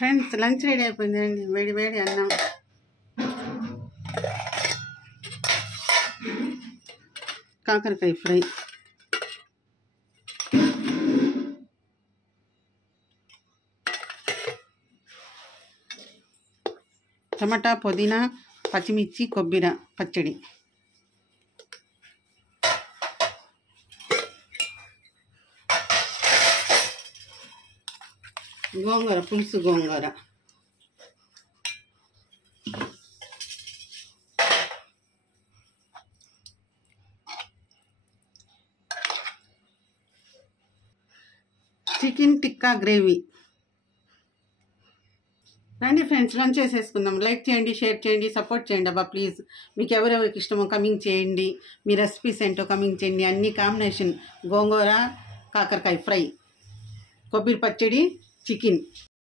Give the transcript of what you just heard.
Friends lunch ready అయిపోయిందండి. వేడి వేడి అన్నం, కాకరకాయ ఫ్రై, టమాటా, పుదీనా, పచ్చిమిర్చి, కొబ్బరి పచ్చడి, గోంగూర పులుసు, గోంగూర, చికెన్ టిక్కా గ్రేవీ. రండి ఫ్రెండ్స్, లంచ్ చేసేసుకుందాం. లైక్ చేయండి, షేర్ చేయండి, సపోర్ట్ చేయండి అబ్బా ప్లీజ్. మీకు ఎవరెవరికి ఇష్టమో కమింగ్ చేయండి. మీ రెసిపీస్ ఏంటో కమింగ్ చేయండి. అన్ని కాంబినేషన్ గోంగూర, కాకరకాయ ఫ్రై, కొబ్బరి పచ్చడి, చికెన్.